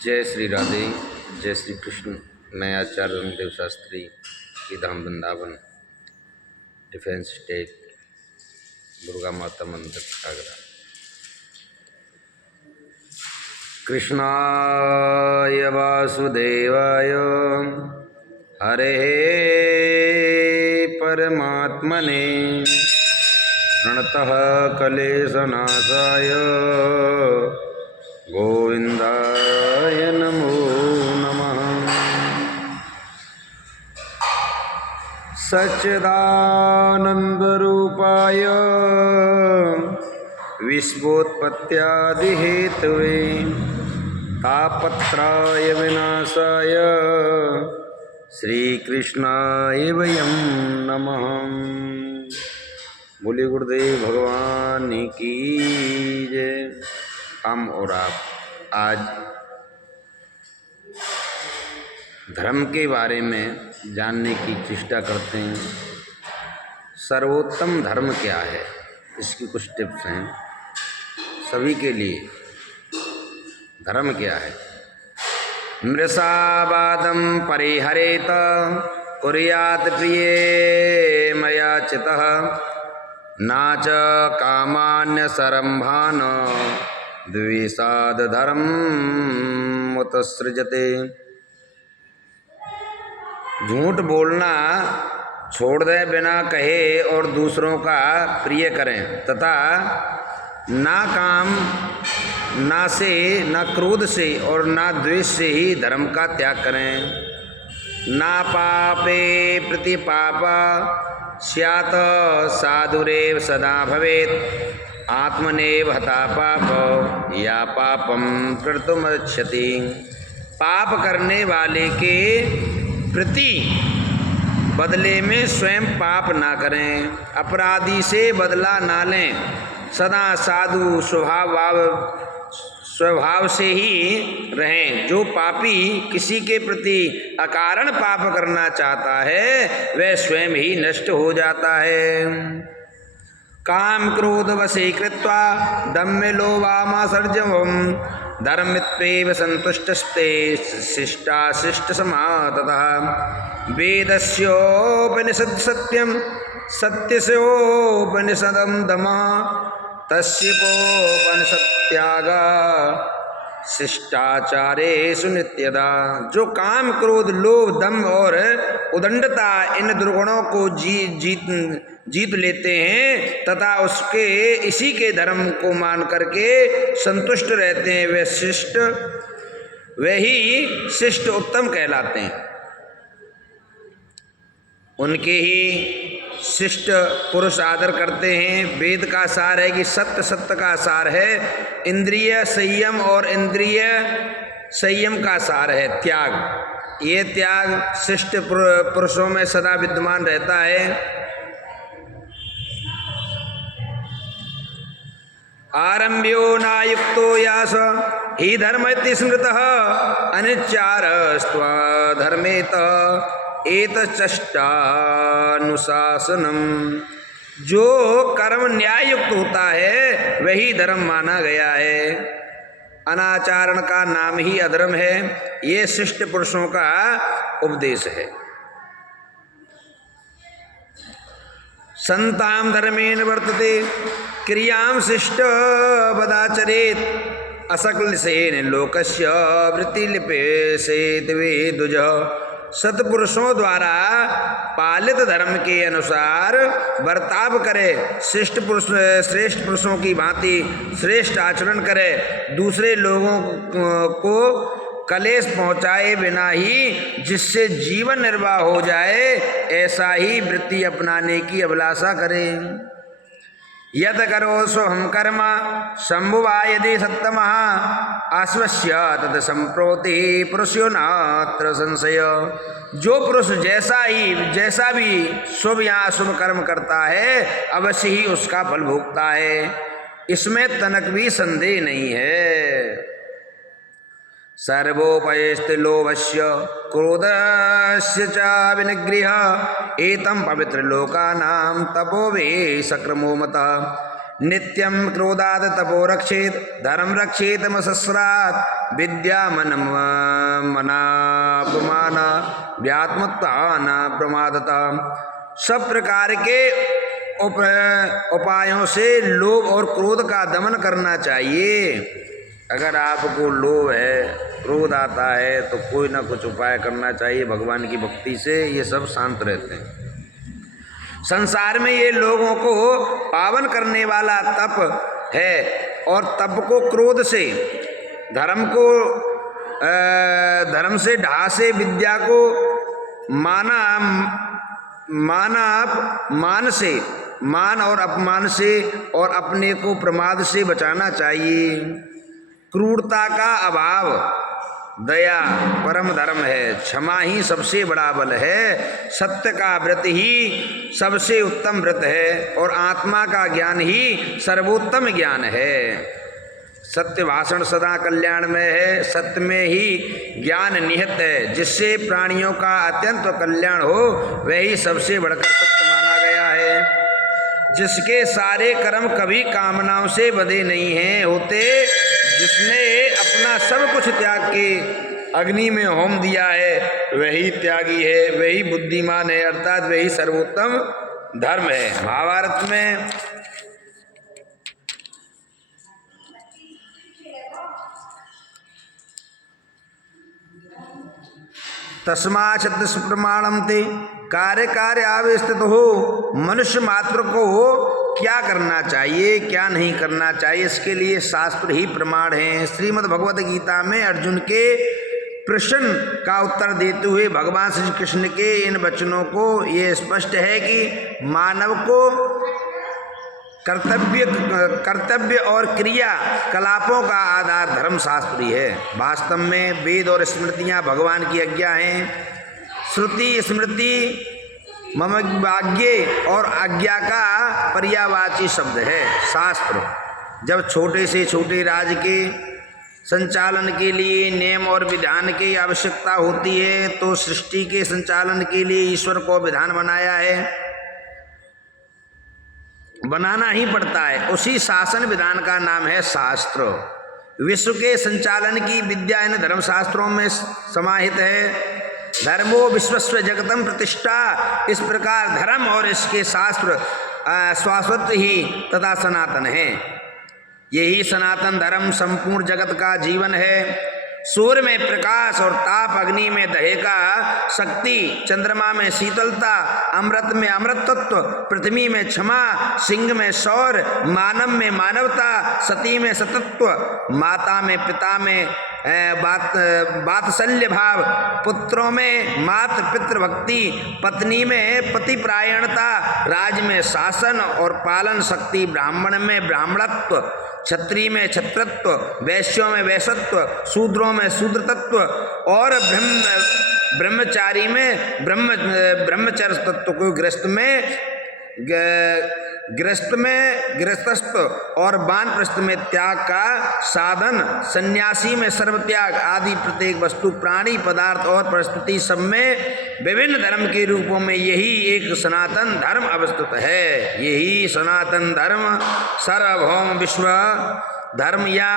जय श्री राधे, जय श्री कृष्ण। मैं आचार्य रंगदेव शास्त्री की धाम वृंदावन डिफेंस स्टेट दुर्गा माता मंदिर आगरा। कृष्णाय वासुदेवाय हरे परमात्मने प्रणतः क्लेशनाशाय गोविंदाय नमो नमः। सच्चिदानन्दरूपाय विश्वोत्पत्त्यादिहेतवे तापत्रय विनाशाय श्रीकृष्णाय वयं नमः। बोले गुरुदेव भगवान की जय। हम और आप आज धर्म के बारे में जानने की चेष्टा करते हैं। सर्वोत्तम धर्म क्या है, इसकी कुछ टिप्स हैं सभी के लिए। धर्म क्या है? मृषावादं परिहरेत कुर्यात् प्रिये मया चितः नाच कामान्यसरम्भान् द्वेषाद् धर्ममुत्सृजते। झूठ बोलना छोड़ दें, बिना कहे और दूसरों का प्रिय करें तथा ना काम ना से ना क्रोध से और ना द्वेष से ही धर्म का त्याग करें। ना पापे प्रतिपापा स्यात् साधुरेव सदा भवेत् आत्मनेव हता पाप या पापम कर्तुमर्हति। पाप करने वाले के प्रति बदले में स्वयं पाप ना करें, अपराधी से बदला ना लें, सदा साधु स्वभाव से ही रहें। जो पापी किसी के प्रति अकारण पाप करना चाहता है वह स्वयं ही नष्ट हो जाता है। काम क्रोध वशे कृत्वा दम्मे लोभामासर्जवम् धर्मित्वेव संतुष्टस्ते शिष्टाशिष्ट समाततः। वेदस्योपनिषद सत्यम सत्यस्योपनिषदं दमः तस्योपनिषद त्यागा शिष्टाचारेषु नित्यदा। जो काम क्रोध लोभ दम्भ और उदंडता इन दुर्गुणों को जीत लेते हैं तथा उसके इसी के धर्म को मान करके संतुष्ट रहते हैं वे ही शिष्ट उत्तम कहलाते हैं। उनके ही शिष्ट पुरुष आदर करते हैं। वेद का सार है कि सत्य सत्य का सार है, इंद्रिय संयम और इंद्रिय संयम का सार है त्याग। ये त्याग शिष्ट पुरुषों में सदा विद्यमान रहता है। आरंभ्यो नायुक्तो यास ही धर्मेति स्मृतः अनिच्चारस्त्वा धर्मेत एतच्चष्टानुशासनम। जो कर्म न्याय युक्त होता है वही धर्म माना गया है। अनाचारण का नाम ही अधर्म है। ये शिष्ट पुरुषों का उपदेश है। संताम धर्मेण वर्तते क्रियां शिष्ट बदाचरेत असक्लसेन लोकस्य वृत्तिलिपेसेत वेदुज। सत्पुरुषों द्वारा पालित धर्म के अनुसार बर्ताव करे, श्रेष्ठ पुरुषों की भांति श्रेष्ठ आचरण करे, दूसरे लोगों को कलेश पहुँचाए बिना ही जिससे जीवन निर्वाह हो जाए ऐसा ही वृत्ति अपनाने की अभिलाषा करें। यद करो सो हम कर्म शंभुवा यदि सत्तमः आश्वस्य तद संप्रोति पुरुषो नात्र संशय। जो पुरुष जैसा भी शुभ या अशुभ कर्म करता है अवश्य ही उसका फल भोगता है, इसमें तनक भी संदेह नहीं है। सर्वोपयस्ते लोभस्य क्रोधस्य च विनिग्रह एतं पवित्र लोकानां तपोवे सक्रमो मतः। नित्यं क्रोधात् तपो रक्षेत धर्म रक्षेत मसस्रात् विद्या मनापमान व्यात्मत्वान प्रमादता। सब प्रकार के उपायों से लोभ और क्रोध का दमन करना चाहिए। अगर आपको लोभ है, क्रोध आता है, तो कोई ना कुछ उपाय करना चाहिए भगवान की भक्ति से, ये सब शांत रहते हैं। संसार में ये लोगों को पावन करने वाला तप है, और तप को क्रोध से, धर्म को धर्म से ढा से, विद्या को मान से, मान और अपमान से, और अपने को प्रमाद से बचाना चाहिए। क्रूरता का अभाव दया परम धर्म है, क्षमा ही सबसे बड़ा बल है, सत्य का व्रत ही सबसे उत्तम व्रत है, और आत्मा का ज्ञान ही सर्वोत्तम ज्ञान है। सत्य भाषण सदा कल्याण में है, सत्य में ही ज्ञान निहित है। जिससे प्राणियों का अत्यंत कल्याण हो वही सबसे बढ़कर सत्य माना गया है। जिसके सारे कर्म कभी कामनाओं से बंधे नहीं हैं होते, जिसने अपना सब कुछ त्याग के अग्नि में होम दिया है, वही त्यागी है, वही बुद्धिमान है, अर्थात वही सर्वोत्तम धर्म है। महाभारत में तस्मा छत्तीस प्रमाणम ते कार्य कार्य आवस्थित हो। मनुष्य मात्र को क्या करना चाहिए, क्या नहीं करना चाहिए, इसके लिए शास्त्र ही प्रमाण है। श्रीमद् भगवद गीता में अर्जुन के प्रश्न का उत्तर देते हुए भगवान श्री कृष्ण के इन वचनों को ये स्पष्ट है कि मानव को कर्तव्य और क्रिया कलापों का आधार धर्मशास्त्र ही है। वास्तव में वेद और स्मृतियाँ भगवान की आज्ञा हैं। श्रुति स्मृति मम आज्ञे और आज्ञा का पर्यायवाची शब्द है शास्त्र। जब छोटे से छोटे राज्य के संचालन के लिए नियम और विधान की आवश्यकता होती है, तो सृष्टि के संचालन के लिए ईश्वर को विधान बनाना ही पड़ता है। उसी शासन विधान का नाम है शास्त्र। विश्व के संचालन की विद्या इन धर्मशास्त्रों में समाहित है। धर्मो विश्वस्व जगतम प्रतिष्ठा, इस प्रकार धर्म और इसके शास्त्र शाश्वत ही तथा सनातन है। यही सनातन धर्म संपूर्ण जगत का जीवन है। सूर्य में प्रकाश और ताप, अग्नि में दहे का शक्ति, चंद्रमा में शीतलता, अमृत में अमृतत्व, पृथ्वी में क्षमा, सिंह में शौर्य, मानव में मानवता, सती में सतत्व, माता में पिता में वात्सल्य भाव, पुत्रों में मातृ पितृभक्ति, पत्नी में पतिपरायणता, राज में शासन और पालन शक्ति, ब्राह्मण में ब्राह्मणत्व, क्षत्रिय में क्षत्रत्व, वैश्यों में वैश्यत्व, शूद्रों में शूद्रतत्व, और ब्रह्मचारी में ब्रह्मचर्य तत्व को, गृहस्थ में गृहस्थस्थ और वानप्रस्थ में त्याग का साधन, सन्यासी में सर्व त्याग आदि प्रत्येक वस्तु, प्राणी, पदार्थ और परिस्थिति सब में विभिन्न धर्म के रूपों में यही एक सनातन धर्म अवस्थित है। यही सनातन धर्म सार्वभौम विश्व धर्म या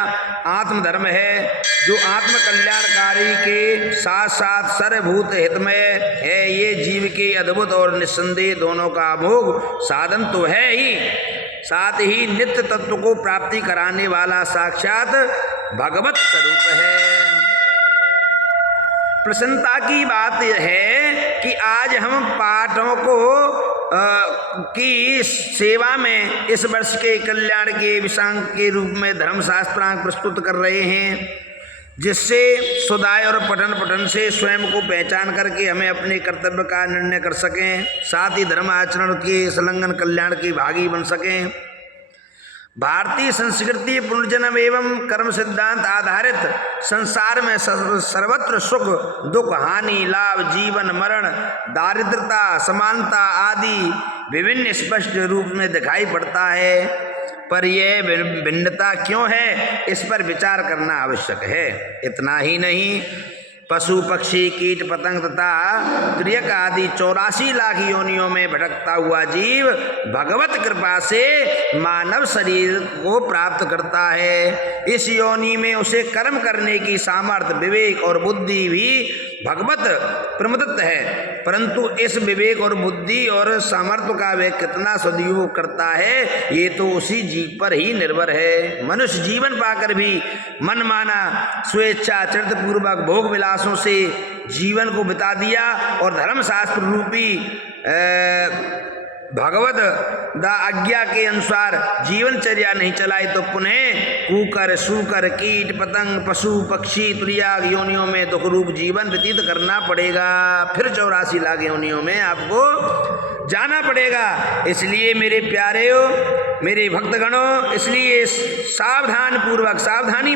आत्म धर्म है, जो आत्म कल्याणकारी के साथ साथ सर्वभूत हितमय है। ये जीव के अद्भुत और निस्संदेह दोनों का अमोघ साधन तो है ही, साथ ही नित्य तत्व को प्राप्ति कराने वाला साक्षात भगवत स्वरूप है। प्रसन्नता की बात यह है कि आज हम पाठों को की सेवा में इस वर्ष के कल्याण के विषांग के रूप में धर्मशास्त्रांग प्रस्तुत कर रहे हैं, जिससे सुधाय और पठन से स्वयं को पहचान करके हमें अपने कर्तव्य का निर्णय कर सकें, साथ ही धर्म आचरण के संलग्न कल्याण के भागी बन सकें। भारतीय संस्कृति पुनर्जन्म एवं कर्म सिद्धांत आधारित संसार में सर्वत्र सुख दुख हानि लाभ जीवन मरण दारिद्रता समानता आदि विभिन्न स्पष्ट रूप में दिखाई पड़ता है, पर यह भिन्नता क्यों है, इस पर विचार करना आवश्यक है। इतना ही नहीं, पशु पक्षी कीट पतंग तथा त्रियक आदि 84 लाख योनियों में भटकता हुआ जीव भगवत कृपा से मानव शरीर को प्राप्त करता है। इस योनि में उसे कर्म करने की सामर्थ्य, विवेक और बुद्धि भी भगवत प्रदत्त है, परंतु इस विवेक और बुद्धि और सामर्थ्य का वह कितना सदुपयोग करता है ये तो उसी जीव पर ही निर्भर है। मनुष्य जीवन पाकर भी मनमाना स्वेच्छा चरित पूर्वक भोग विलासों से जीवन को बिता दिया और धर्मशास्त्र रूपी भगवत द आज्ञा के अनुसार जीवनचर्या नहीं चलाई तो पुनः कुकर सूकर कीट पतंग पशु पक्षी तुरियाग योनियों में दुख रूप जीवन व्यतीत करना पड़ेगा। फिर 84 लाख योनियों में आपको जाना पड़ेगा। इसलिए मेरे प्यारेओ, मेरे भक्तगणों, इसलिए सावधानी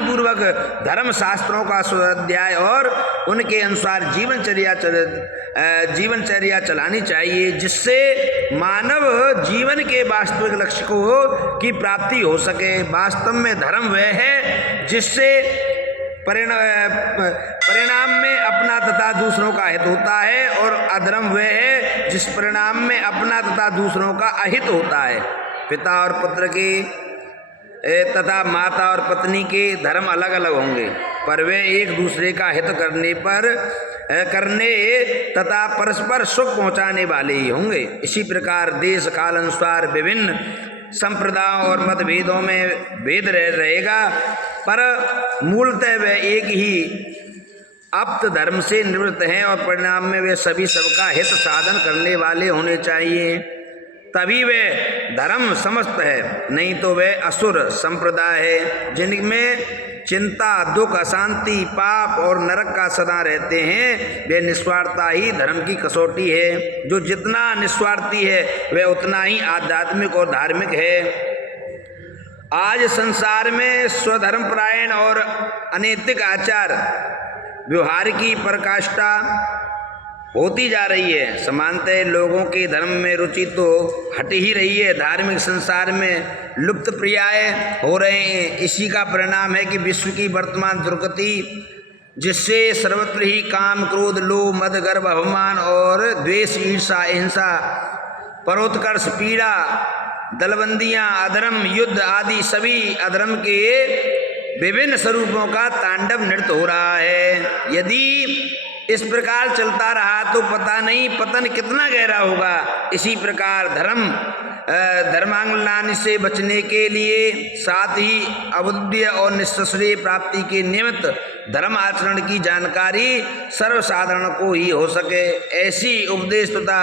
पूर्वक धर्म शास्त्रों का स्वाध्याय और उनके अनुसार जीवनचर्या चलानी चाहिए, जिससे मानव जीवन के वास्तविक लक्ष्य की प्राप्ति हो सके। वास्तव में धर्म वह है जिससे परिणाम में अपना तथा दूसरों का हित होता है, और अधर्म वह है जिस परिणाम में अपना तथा दूसरों का अहित होता है। पिता और पुत्र के तथा माता और पत्नी के धर्म अलग अलग होंगे, पर वे एक दूसरे का हित करने तथा परस्पर सुख पहुंचाने वाले ही होंगे। इसी प्रकार देश काल अनुसार विभिन्न संप्रदायों और मतभेदों में भेद रहेगा, पर मूलतः वे एक ही अप्त धर्म से निवृत्त हैं और परिणाम में वे सभी सबका हित साधन करने वाले होने चाहिए। तभी वे धर्म समस्त है, नहीं तो वे असुर संप्रदाय है जिनमें चिंता दुख अशांति पाप और नरक का सदा रहते हैं। वे निस्वार्थता ही धर्म की कसौटी है। जो जितना निस्वार्थी है वह उतना ही आध्यात्मिक और धार्मिक है। आज संसार में स्वधर्मपरायण और अनैतिक आचार व्यवहार की पराकाष्ठा होती जा रही है। समानतः लोगों के धर्म में रुचि तो हट ही रही है, धार्मिक संसार में लुप्त प्रियाय हो रहे हैं। इसी का परिणाम है कि विश्व की वर्तमान दुर्गति, जिससे सर्वत्र ही काम क्रोध लोभ मद गर्व अभिमान और द्वेष ईर्षा अहिंसा परोत्कर्ष पीड़ा दलबंदियां अधर्म युद्ध आदि सभी अधर्म के विभिन्न स्वरूपों का तांडव नृत्य हो रहा है। यदि इस प्रकार चलता रहा तो पता नहीं पतन कितना गहरा होगा। इसी प्रकार धर्मांगलानि से बचने के लिए साथ ही अबुद्ध और निश्चय प्राप्ति के निमित्त धर्म आचरण की जानकारी सर्वसाधारण को ही हो सके, ऐसी उपदेश तथा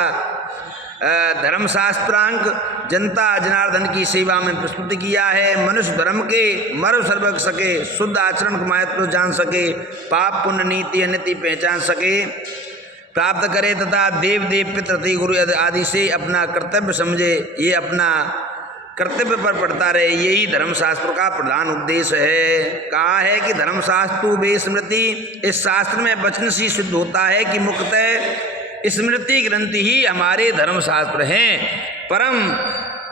धर्मशास्त्रांक जनता जनार्दन की सेवा में प्रस्तुत किया है। मनुष्य धर्म के मर्म सर्वज्ञ सके, शुद्ध आचरण का महत्व जान सके, पाप पुण्य नीति अनिति पहचान सके, प्राप्त करे तथा देव पितृ गुरु आदि से अपना कर्तव्य समझे, ये अपना कर्तव्य पर पड़ता रहे, यही धर्मशास्त्र का प्रधान उद्देश्य है। कहा है कि धर्मशास्त्र वे स्मृति, इस शास्त्र में वचन से सिद्ध होता है कि मुख्यतः स्मृति ग्रंथि ही हमारे धर्मशास्त्र हैं। परम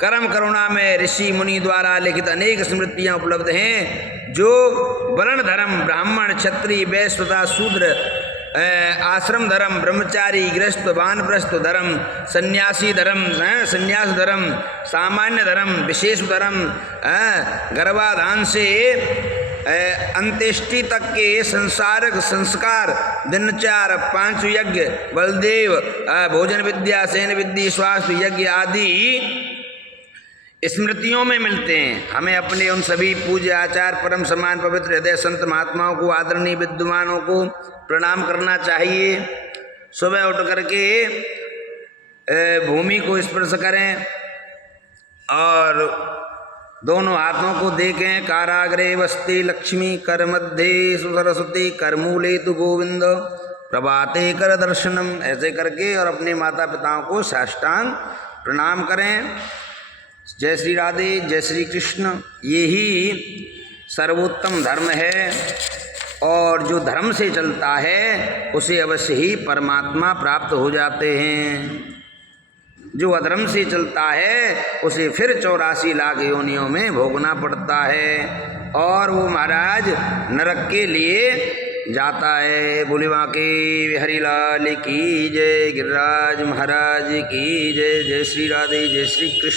कर्म करुणा में ऋषि मुनि द्वारा लिखित अनेक स्मृतियाँ उपलब्ध हैं, जो वर्ण धर्म ब्राह्मण क्षत्रिय वैश्य तथा शूद्र, आश्रम धर्म ब्रह्मचारी गृहस्थ वानप्रस्थ धर्म सन्यासी धर्म संन्यास धर्म सामान्य धर्म विशेष धर्म गर्भाधान से अंत्येष्टि तक के संसारक संस्कार दिनचार 5 यज्ञ बलदेव भोजन विद्या सैन्य विद्या स्वास्थ्य यज्ञ आदि स्मृतियों में मिलते हैं। हमें अपने उन सभी पूज्य आचार परम समान पवित्र हृदय संत महात्माओं को आदरणीय विद्वानों को प्रणाम करना चाहिए। सुबह उठ करके भूमि को स्पर्श करें और दोनों हाथों को देखें। काराग्रे वस्ति लक्ष्मी कर मध्य सरस्वती कर मूले तु गोविंद प्रभाते कर दर्शनम, ऐसे करके और अपने माता पिताओं को साष्टांग प्रणाम करें। जय श्री राधे, जय श्री कृष्ण। यही सर्वोत्तम धर्म है और जो धर्म से चलता है उसे अवश्य ही परमात्मा प्राप्त हो जाते हैं। जो अधर्म से चलता है उसे फिर 84 लाख योनियों में भोगना पड़ता है और वो महाराज नरक के लिए जाता है। बोले बांके बिहारी लाल की जय, गिरिराज महाराज की जय। जय श्री राधे, जय श्री कृष्ण।